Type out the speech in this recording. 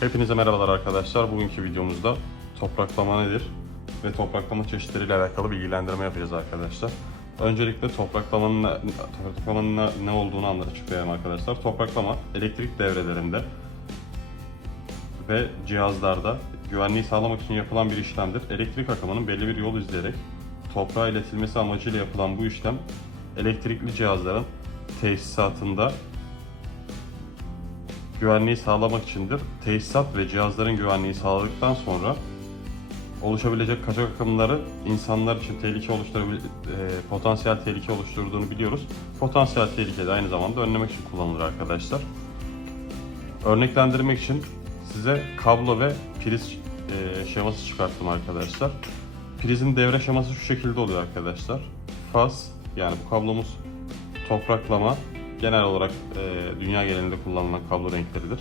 Hepinize merhabalar arkadaşlar. Bugünkü videomuzda topraklama nedir ve topraklama çeşitleriyle alakalı bilgilendirme yapacağız arkadaşlar. Öncelikle topraklamanın ne, topraklamanın ne, olduğunu anlat açıklayalım arkadaşlar. Topraklama elektrik devrelerinde ve cihazlarda güvenliği sağlamak için yapılan bir işlemdir. Elektrik akımının belli bir yol izleyerek toprağa iletilmesi amacıyla yapılan bu işlem elektrikli cihazların tesisatında güvenliği sağlamak içindir. Tesisat ve cihazların güvenliği sağladıktan sonra oluşabilecek kaçak akımları insanlar için tehlike oluşturabil e, potansiyel tehlike oluşturduğunu biliyoruz. Potansiyel tehlike de aynı zamanda önlemek için kullanılır arkadaşlar. Örneklendirmek için size kablo ve priz e, şeması çıkarttım arkadaşlar. Prizin devre şeması şu şekilde oluyor arkadaşlar. Faz yani bu kablomuz topraklama genel olarak e, dünya genelinde kullanılan kablo renkleridir.